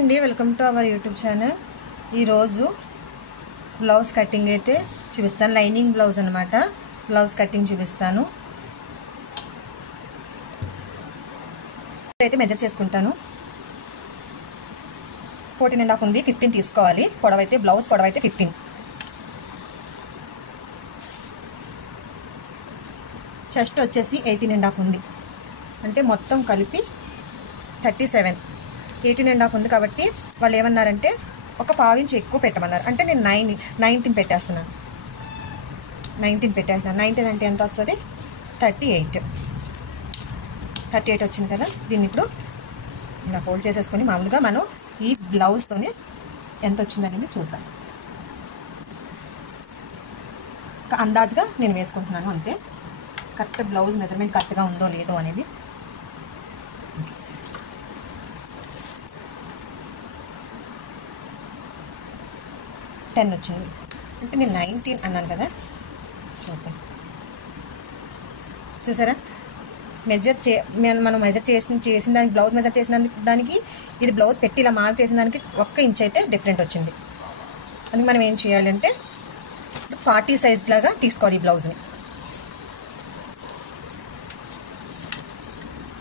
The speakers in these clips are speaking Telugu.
అండి, welcome to our YouTube channel. ఈరోజు బ్లౌజ్ కటింగ్ అయితే చూపిస్తాను. లైనింగ్ బ్లౌజ్ అనమాట. బ్లౌజ్ కటింగ్ చూపిస్తాను. అయితే మెజర్ చేసుకుంటాను. 14.5 ఉంది, 15 తీసుకోవాలి. పొడవైతే బ్లౌజ్ పొడవైతే 15. చెస్ట్ వచ్చేసి 18.5 ఉంది, అంటే మొత్తం కలిపి 37. 18.5 ఉంది కాబట్టి వాళ్ళు ఏమన్నారంటే ఒక పావించి ఎక్కువ పెట్టమన్నారు. అంటే నేను 19 పెట్టేస్తున్నాను. 19 అంటే ఎంత వస్తుంది? 38 వచ్చింది కదా. దీన్ని ఇప్పుడు ఇలా ఫోల్డ్ చేసేసుకొని మామూలుగా మనం ఈ బ్లౌజ్తోనే ఎంత వచ్చిందనేది చూద్దాం. అందాజుగా నేను వేసుకుంటున్నాను అంతే. కరెక్ట్ బ్లౌజ్ మెజర్మెంట్ కరెక్ట్గా ఉందో లేదో అనేది. టెన్ వచ్చింది, అంటే నేను 19 అన్నాను కదా. చూద్దాం. చూసారా, మనం మెజర్ చేసిన దానికి, బ్లౌజ్ మెజర్ చేసిన దానికి ఇది బ్లౌజ్ పెట్టి ఇలా మార్క్ చేసిన దానికి 1 ఇంచ్ అయితే డిఫరెంట్ వచ్చింది. అందుకే మనం ఏం చేయాలంటే 40 సైజ్ లాగా తీసుకోవాలి ఈ బ్లౌజ్ని.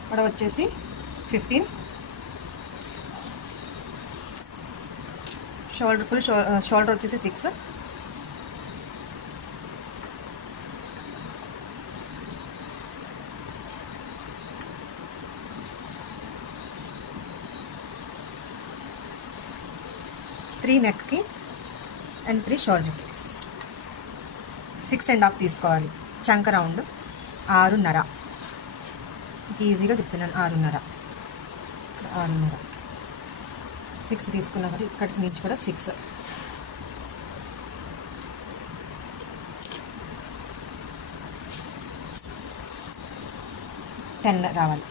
పొడవు వచ్చేసి 15, షోల్డర్ వచ్చేసి 6, నెక్కి అండ్ 3 షోల్డర్కి. 6.5 తీసుకోవాలి. చంక రౌండ్ 6.5. ఈజీగా చెప్తున్నాను. 6.5, 6 తీసుకున్నాం కదా. ఇక్కడి నుంచి కూడా 6. 10 రావాలి.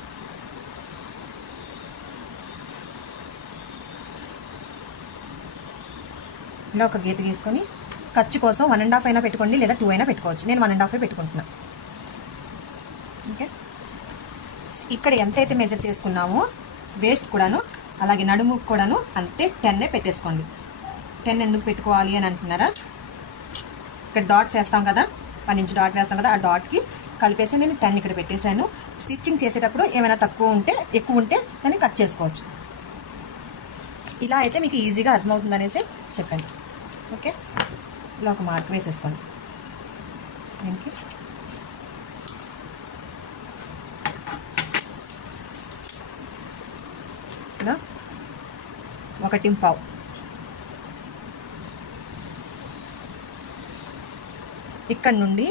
ఇలా ఒక గీత గీసుకొని ఖర్చు కోసం 1.5 అయినా పెట్టుకోండి, లేదా 2 అయినా పెట్టుకోవచ్చు. నేను 1.5 పెట్టుకుంటున్నాను. ఓకే, ఇక్కడ ఎంతైతే మెజర్ చేసుకున్నామో వేస్ట్ కూడాను అలాగే నడుము కూడాను అంతే 10 పెట్టేసుకోండి. 10 ఎందుకు పెట్టుకోవాలి అని అంటున్నారా? ఇక్కడ డాట్స్ వేస్తాం కదా, 1 ఇంచ్ డాట్ వేస్తాం కదా, ఆ డాట్కి కలిపేసి నేను 10 ఇక్కడ పెట్టేశాను. స్టిచ్చింగ్ చేసేటప్పుడు ఏమైనా తక్కువ ఉంటే ఎక్కువ ఉంటే దాన్ని కట్ చేసుకోవచ్చు. ఇలా అయితే మీకు ఈజీగా అర్థమవుతుంది అనేసి చెప్పండి. ఓకే, ఇలా ఒక మార్క్ వేసేసుకోండి. దీనికి ఇలా 1.5. ఇక్కడ నుండి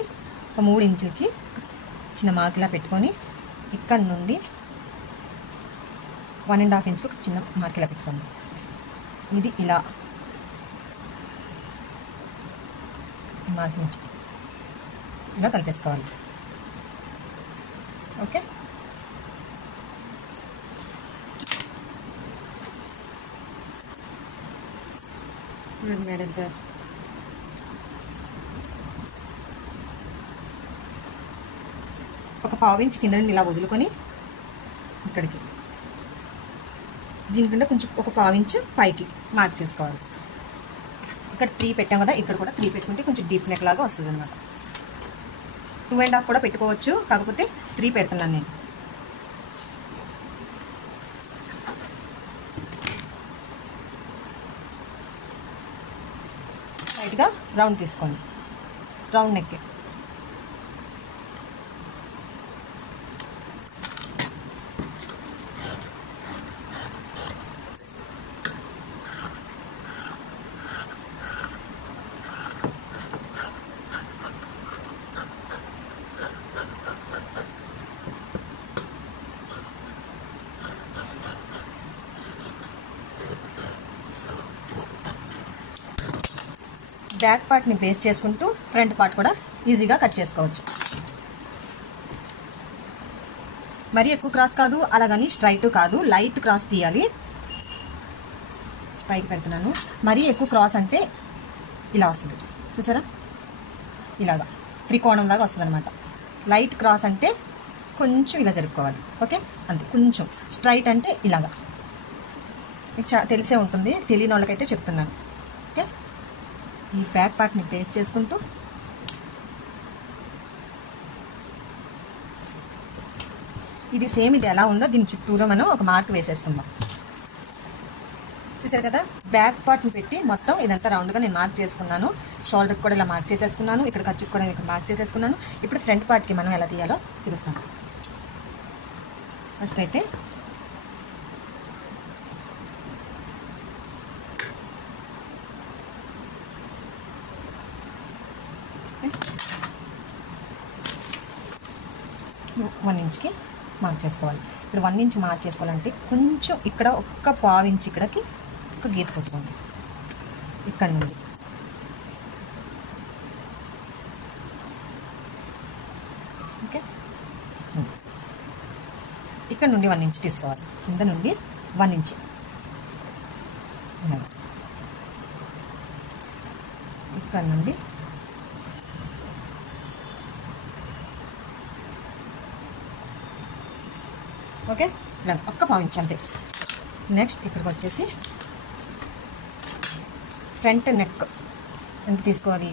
ఒక 3 ఇంచులకి చిన్న మార్కులా పెట్టుకొని ఇక్కడ నుండి 1.5 ఇంచులకు చిన్న మార్కులా పెట్టుకోండి. ఇది ఇలా మార్క్ నుంచి ఇలా కలిపేసుకోవాలి. ఓకే, ఒక 1/2 ఇంచ్ కింద నుండి ఇలా వదులుకొని ఇక్కడికి, దీనికంటే కొంచెం ఒక 1/2 ఇంచ్ పైకి మార్క్ చేసుకోవాలి. ఇక్కడ 3 పెట్టాం కదా, ఇక్కడ కూడా 3 పెట్టుకుంటే కొంచెం డీప్ నెక్ లాగా వస్తుంది అనమాట. 2.5 కూడా పెట్టుకోవచ్చు, కాకపోతే 3 పెడుతున్నాను నేను. లైట్గా రౌండ్ తీసుకోండి, రౌండ్ నెక్. బ్యాక్ పార్ట్ని బేస్ చేసుకుంటూ ఫ్రంట్ పార్ట్ కూడా ఈజీగా కట్ చేసుకోవచ్చు. మరీ ఎక్కువ క్రాస్ కాదు, అలాగని స్ట్రైట్ కాదు, లైట్ క్రాస్ తీయాలి. పైకి పెడుతున్నాను. మరీ ఎక్కువ క్రాస్ అంటే ఇలా వస్తుంది, చూసారా, ఇలాగా త్రికోణంలాగా వస్తుంది అనమాట. లైట్ క్రాస్ అంటే కొంచెం ఇలా జరుపుకోవాలి. ఓకే, అంతే. కొంచెం స్ట్రైట్ అంటే ఇలాగా మీకు తెలిసే ఉంటుంది, తెలియని వాళ్ళకైతే చెప్తున్నాను. ఓకే, ఈ బ్యాక్ పార్ట్ని పేస్ట్ చేసుకుంటూ ఇది సేమ్ ఇది ఎలా ఉందో దీని చుట్టూరా మనం ఒక మార్క్ వేసేసుకుందాం. చూసారు కదా, బ్యాక్ పార్ట్ని పెట్టి మొత్తం ఇదంతా రౌండ్గా నేను మార్క్ చేసుకున్నాను. షోల్డర్కి కూడా ఇలా మార్క్ చేసేసుకున్నాను, ఇక్కడ ఖర్చుకు కూడా ఇక్కడ మార్క్ చేసేసుకున్నాను. ఇప్పుడు ఫ్రంట్ పార్ట్కి మనం ఎలా తీయాలో చూపిస్తాను. ఫస్ట్ అయితే వన్ ఇంచ్కి మార్క్ చేసుకోవాలి. ఇప్పుడు 1 ఇంచ్ మార్క్ చేసుకోవాలంటే కొంచెం ఇక్కడ ఒక్క పావు ఇంచ్ ఇక్కడికి ఒక గీత కొట్టుకోండి. ఇక్కడ నుండి ఓకే, ఇక్కడ నుండి 1 ఇంచ్ తీసుకోవాలి. కింద నుండి 1 ఇంచ్ ఇక్కడ నుండి ఓకే, ఇలా ఒక్క పావు ఇంచ్ అంతే. నెక్స్ట్ ఇక్కడికి వచ్చేసి ఫ్రంట్ నెక్ ఎంత తీసుకోవాలి?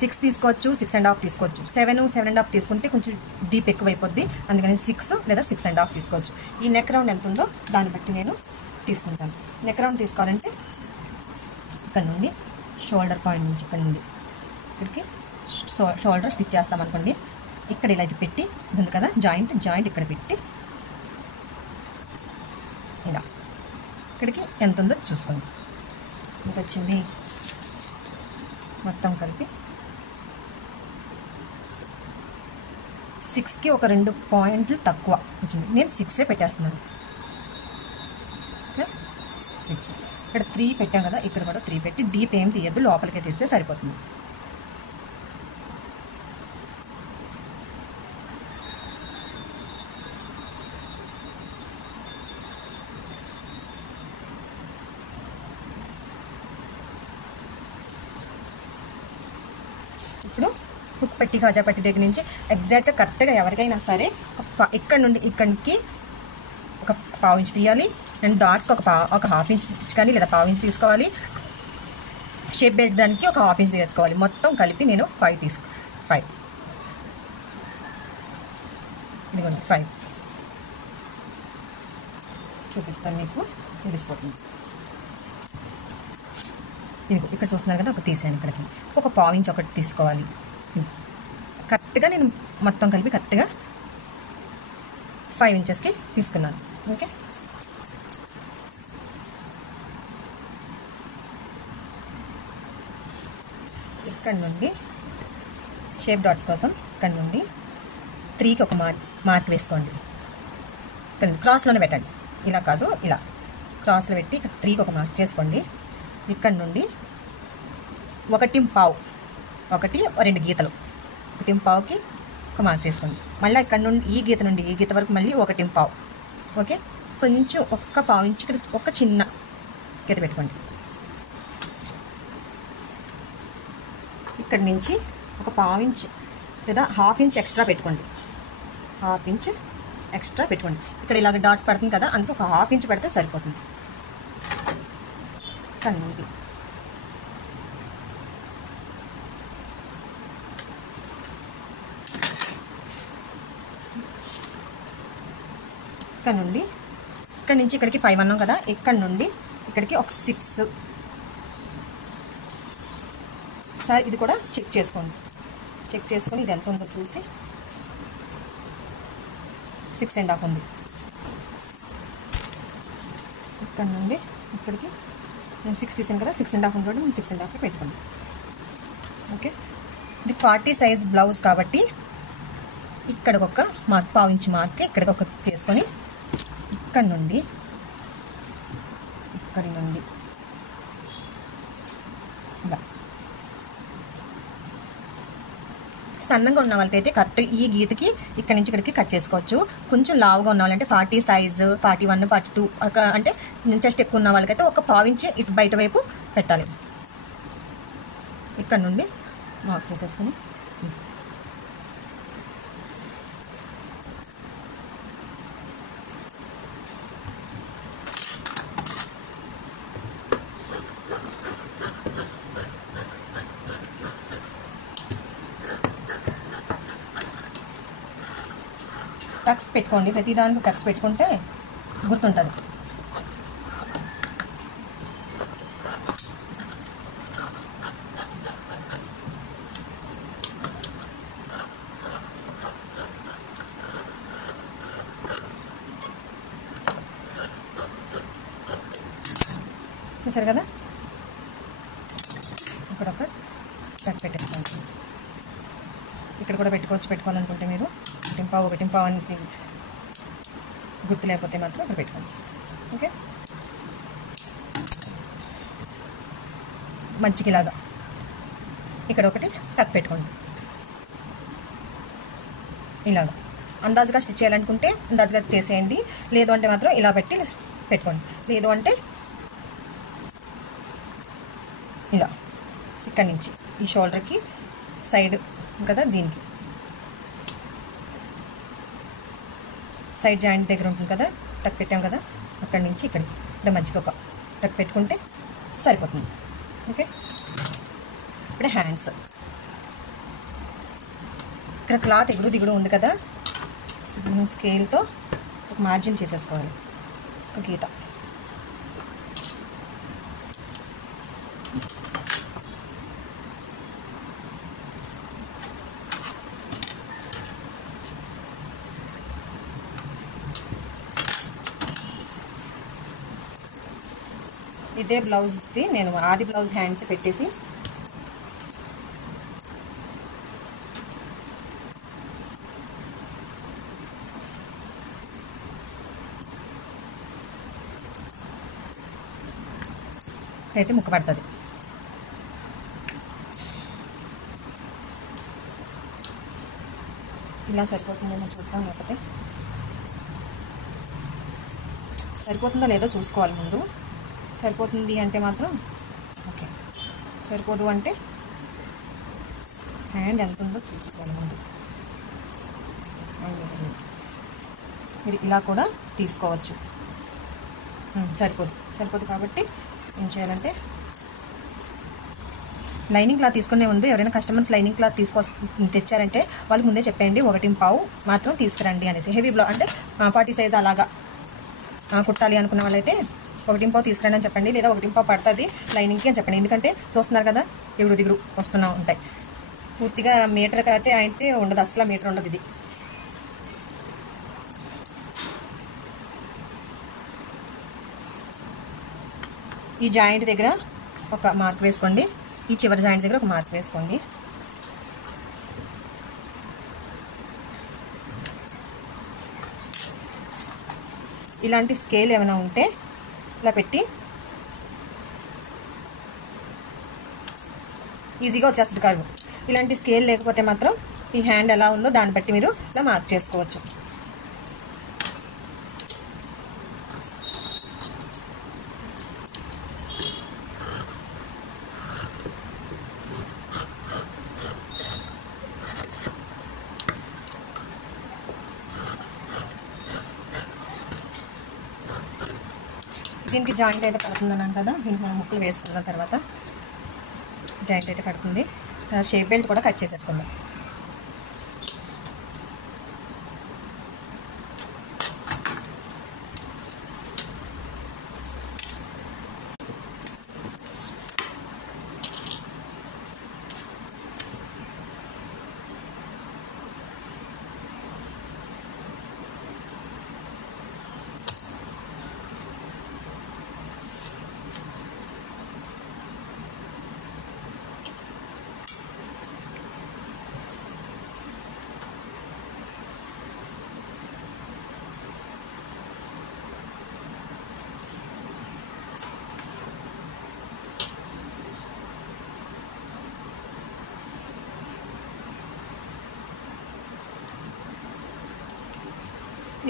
6 తీసుకోవచ్చు, 6.5 తీసుకోవచ్చు. 7, 7.5 తీసుకుంటే కొంచెం డీప్ ఎక్కువ అయిపోద్ది, అందుకని 6 లేదా 6.5 తీసుకోవచ్చు. ఈ నెక్ రౌండ్ ఎంత ఉందో దాన్ని బట్టి నేను తీసుకుంటాను. నెక్ రౌండ్ తీసుకోవాలంటే ఇక్కడ నుండి షోల్డర్ పాయింట్ నుంచి ఇక్కడ నుండి ఇక్కడికి షోల్డర్ స్టిచ్ చేస్తాం అనుకోండి. ఇక్కడ ఇలా ఇది పెట్టి ఇది ఉంది కదా జాయింట్ ఇక్కడ పెట్టి ఇలా ఇక్కడికి ఎంత ఉందో చూసుకోండి. ఎంత వచ్చింది మొత్తం కలిపి 6కి ఒక 2 పాయింట్లు తక్కువ వచ్చింది. నేను 6 పెట్టేస్తున్నాను. 6 ఇక్కడ 3 పెట్టాం కదా, ఇక్కడ కూడా 3 పెట్టి డీప్ ఏం తీయద్దు, లోపలికే తీస్తే సరిపోతుంది. ఇప్పుడు హుక్ పెట్టి కాజా పట్టి దగ్గర నుంచి ఎగ్జాక్ట్గా కరెక్ట్గా ఎవరికైనా సరే ఇక్కడ నుండి ఇక్కడికి ఒక పావు ఇంచ్ తీయాలి. అండ్ డాట్స్కి ఒక హాఫ్ ఇంచ్ కానీ లేదా పావు ఇంచ్ తీసుకోవాలి. షేప్ పెట్టడానికి ఒక హాఫ్ ఇంచ్ తీసుకోవాలి. మొత్తం కలిపి నేను 5 ఇదిగోండి 5 చూపిస్తాను, మీకు తెలిసిపోతుంది. ఇదిగో ఇక్కడ చూస్తున్నారు కదా, ఒక తీసాను. ఇక్కడికి ఒక పావు ఇంచ్ ఒకటి తీసుకోవాలి. కరెక్ట్గా నేను మొత్తం కలిపి కరెక్ట్గా 5 ఇంచెస్కి తీసుకున్నాను. ఓకే, ఇక్కడ నుండి షేప్ డాట్స్ కోసం ఇక్కడ నుండి 3కి ఒక మార్క్ వేసుకోండి. ఇక్కడ క్రాస్లోనే పెట్టండి, ఇలా కాదు, ఇలా క్రాస్లో పెట్టి ఇక్కడ 3కి ఒక మార్క్ చేసుకోండి. ఇక్కడ నుండి 1.5 1 2 గీతలు 1.5కి ఒక మార్క్ చేసుకోండి. మళ్ళీ ఇక్కడ నుండి ఈ గీత నుండి ఈ గీత వరకు మళ్ళీ 1.5. ఓకే, కొంచెం ఒక్క పావు ఇంచ్ ఇక్కడ ఒక చిన్న గీత పెట్టుకోండి. ఇక్కడ నుంచి ఒక పావు ఇంచ్ లేదా హాఫ్ ఇంచ్ ఎక్స్ట్రా పెట్టుకోండి. హాఫ్ ఇంచ్ ఎక్స్ట్రా పెట్టుకోండి. ఇక్కడ ఇలాగ డాట్స్ పడుతుంది కదా, అందుకే ఒక హాఫ్ ఇంచ్ పెడితే సరిపోతుంది. కన్నీది ఇక్కడ నుండి ఇక్కడ నుంచి ఇక్కడికి 5 అన్నాం కదా, ఇక్కడ నుండి ఇక్కడికి ఒక 6. ఒకసారి ఇది కూడా చెక్ చేసుకోండి. చెక్ చేసుకొని ఇది ఎంత ఉందో చూసి 6.5 ఉంది. ఇక్కడ నుండి ఇక్కడికి నేను 6 తీసాను కదా, 6.5 ఉంటుంది, నేను 6.5 పెట్టుకోండి. ఓకే, ఇది 40 సైజ్ బ్లౌజ్ కాబట్టి ఇక్కడికి ఒక మార్క్, పావు ఇంచ్ మార్క్ ఇక్కడికి ఒక చేసుకొని ఇక్కడి నుండి ఇక్కడి నుండి ఇలా సన్నగా ఉన్న వాళ్ళకైతే కరెక్ట్ ఈ గీతకి ఇక్కడ నుంచి ఇక్కడికి కట్ చేసుకోవచ్చు. కొంచెం లావుగా ఉన్న వాళ్ళంటే 40 సైజు 41 42 అంటే చెస్ట్ ఎక్కువ ఉన్న వాళ్ళకైతే ఒక పావు ఇంచ్ ఇటు బయట వైపు పెట్టాలి. ఇక్కడ నుండి మార్క్ చేసేసుకుని టక్స్ పెట్టుకోండి, ప్రతిదానికి టక్స్ పెట్టుకుంటే గుర్తుంటుంది. చూసారు కదా, ఇక్కడ ఒక టక్ పెట్టేసుకోండి. ఇక్కడ కూడా పెట్టుకోవాలనుకుంటే మీరు ఒకటి పావు అని గుర్తు లేకపోతే మాత్రం ఇక్కడ పెట్టుకోండి. ఓకే, మజ్జిగలాగా ఇక్కడ ఒకటి టక్ పెట్టుకోండి. ఇలాగా అందాజుగా స్టిచ్ చేయాలనుకుంటే అందాజుగా చేసేయండి, లేదు అంటే మాత్రం ఇలా పెట్టుకోండి. లేదు అంటే ఇలా ఇక్కడ నుంచి ఈ షోల్డర్కి సైడ్ కదా, దీనికి సైడ్ జాయింట్ దగ్గర ఉంటుంది కదా, టక్ పెట్టాం కదా, అక్కడి నుంచి ఇక్కడికి ఇలా మధ్యకి ఒక టక్ పెట్టుకుంటే సరిపోతుంది. ఓకే, ఇప్పుడు హ్యాండ్స్. ఇక్కడ క్లాత్ ఎగుడు దిగుడు ఉంది కదా, స్కేల్తో ఒక మార్జిన్ చేసేసుకోవాలి, ఒక గీత. ఇదే బ్లౌజ్ది నేను ఆది బ్లౌజ్ హ్యాండ్స్ పెట్టేసి అయితే ముక్క పడుతుంది. ఇలా సరిపోతుందేమో చూద్దాం, లేకపోతే సరిపోతుందో లేదో చూసుకోవాలి ముందు. సరిపోతుంది అంటే మాత్రం ఓకే, సరిపోదు అంటే హ్యాండ్ ఎంత ఉందో చూసుకోవాలి ముందు. మీరు ఇలా కూడా తీసుకోవచ్చు. సరిపోదు కాబట్టి ఏం చేయాలంటే లైనింగ్ క్లాత్ తీసుకునే ముందు ఎవరైనా కస్టమర్స్ లైనింగ్ క్లాత్ తెచ్చారంటే వాళ్ళకి ముందే చెప్పండి 1.5 మాత్రం తీసుకురండి అనేసి. హెవీ బ్లౌజ్ అంటే 40 సైజ్ అలాగా కుట్టాలి అనుకున్న వాళ్ళైతే 1.5 తీసుకురండి అని చెప్పండి, లేదా 1.5 పడుతుంది లైనింగ్కి అని చెప్పండి. ఎందుకంటే చూస్తున్నారు కదా, ఎగుడు దిగుడు వస్తూనే ఉంటాయి. పూర్తిగా మీటర్ అయితే ఉండదు, అసలు మీటర్ ఉండదు. ఇది ఈ జాయింట్ దగ్గర ఒక మార్క్ వేసుకోండి, ఈ చివరి జాయింట్ దగ్గర ఒక మార్క్ వేసుకోండి. ఇలాంటి స్కేల్ ఏమైనా ఉంటే ఇలా పెట్టి ఈజీగా వచ్చేస్తుంది కర్వ్. ఇలాంటి స్కేల్ లేకపోతే మాత్రం ఈ హ్యాండ్ ఎలా ఉందో దాన్ని బట్టి మీరు ఇలా మార్క్ చేసుకోవచ్చు. దీనికి జాయింట్ అయితే పడుతుందన్నాను కదా, దీనికి మనం ముక్కలు వేసుకున్న తర్వాత జాయింట్ అయితే పడుతుంది. షేప్ బెల్ట్ కూడా కట్ చేసేసుకుందాం.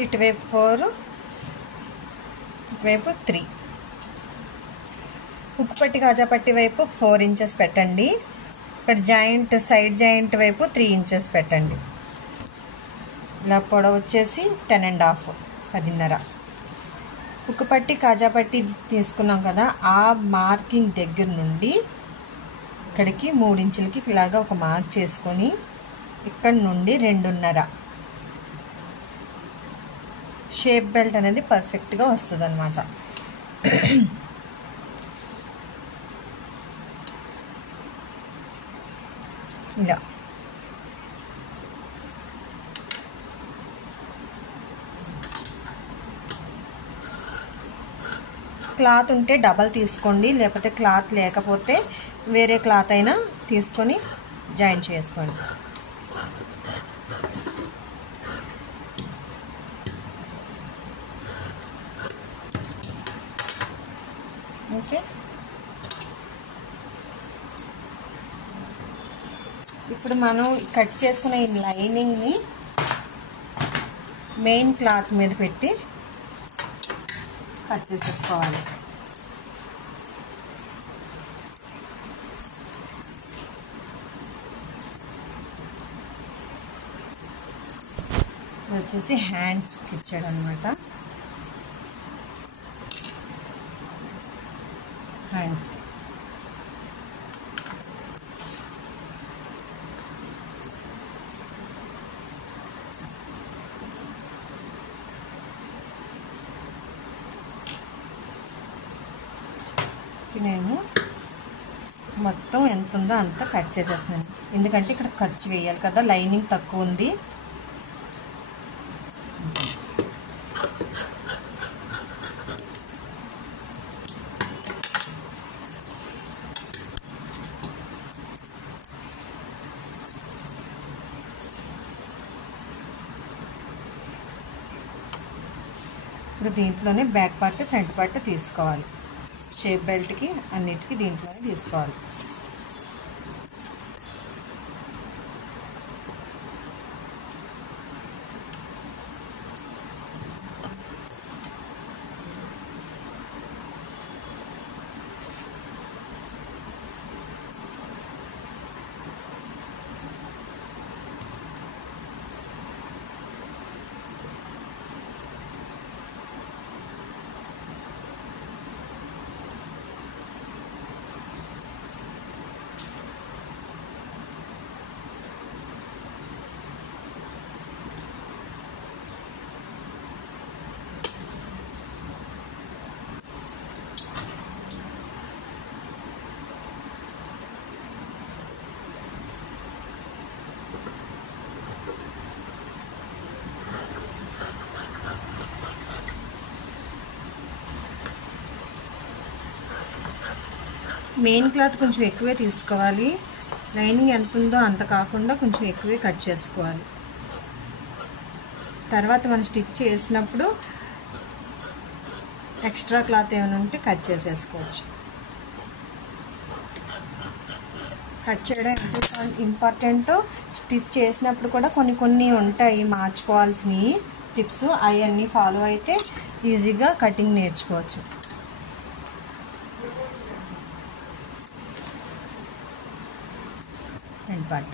ఇటువైపు 4, ఇటువైపు 3. హుక్ పట్టి కాజా పట్టి వైపు 4 ఇంచెస్ పెట్టండి. ఇక్కడ జాయింట్ సైడ్ జాయింట్ వైపు 3 ఇంచెస్ పెట్టండి. ఇలా పొడవు వచ్చేసి 10.5, 10.5. హుక్ పట్టి కాజా పట్టి తీసుకున్నాం కదా, ఆ మార్కింగ్ దగ్గర నుండి ఇక్కడికి 3 ఇంచులకి ఇలాగా ఒక మార్క్ చేసుకొని ఇక్కడ నుండి 2.5 షేప్ బెల్ట్ అనేది పర్ఫెక్ట్గా వస్తుంది అనమాట. ఇలా క్లాత్ ఉంటే డబల్ తీసుకోండి, లేకపోతే క్లాత్ లేకపోతే వేరే క్లాత్ అయినా తీసుకొని జాయిన్ చేసుకోండి. ఓకే, ఇప్పుడు మనం కట్ చేసుకున్న ఈ లైనింగ్ని మెయిన్ క్లాత్ మీద పెట్టి కట్ చేసేసుకోవాలి. వచ్చేసి హ్యాండ్స్కి ఇచ్చాడు అనమాట. హ్యాండ్స్కి నేను మొత్తం ఎంత ఉందో అంత కట్ చేసేస్తున్నాను, ఎందుకంటే ఇక్కడ ఖర్చు వేయాలి కదా, లైనింగ్ తక్కువ ఉంది. ఇప్పుడు దీంట్లోనే బ్యాక్ పార్ట్ ఫ్రంట్ పార్ట్ తీసుకోవాలి. షేప్ బెల్ట్కి అన్నిటికీ దీంట్లోనే తీసుకోవాలి. మెయిన్ క్లాత్ కొంచెం ఎక్కువే తీసుకోవాలి, లైనింగ్ ఎంత ఉందో అంత కాకుండా కొంచెం ఎక్కువే కట్ చేసుకోవాలి. తర్వాత మనం స్టిచ్ చేసినప్పుడు ఎక్స్ట్రా క్లాత్ ఏమైనా ఉంటే కట్ చేసేసుకోవచ్చు. కట్ చేయడం ఎంత ఇంపార్టెంటో స్టిచ్ చేసినప్పుడు కూడా కొన్ని ఉంటాయి మార్చుకోవాల్సినవి టిప్స్, అవన్నీ ఫాలో అయితే ఈజీగా కటింగ్ నేర్చుకోవచ్చు. ఫ్రంట్ పార్ట్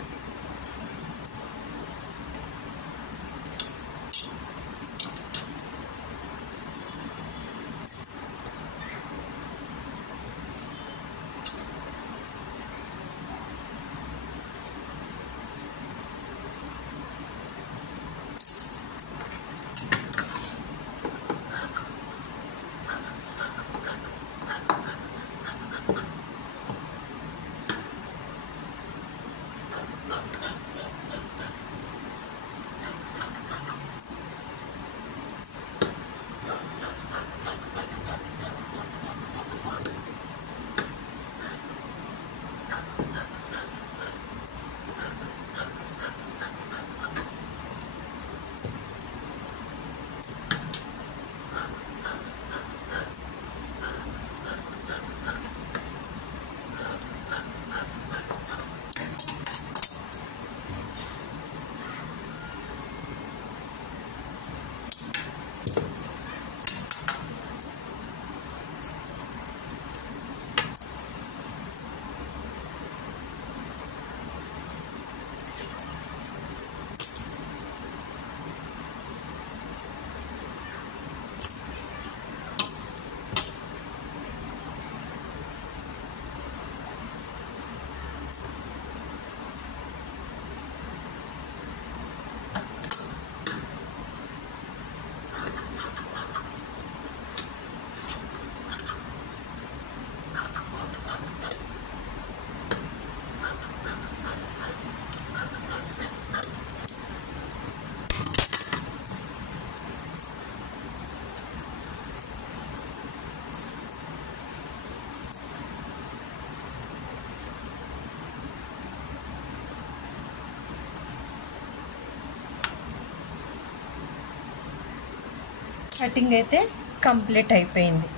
కటింగ్ అయితే కంప్లీట్ అయిపోయింది.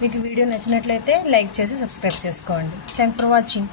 మీకు వీడియో నచ్చినట్లయితే లైక్ చేసి సబ్స్క్రైబ్ చేసుకోండి. Thank for watching.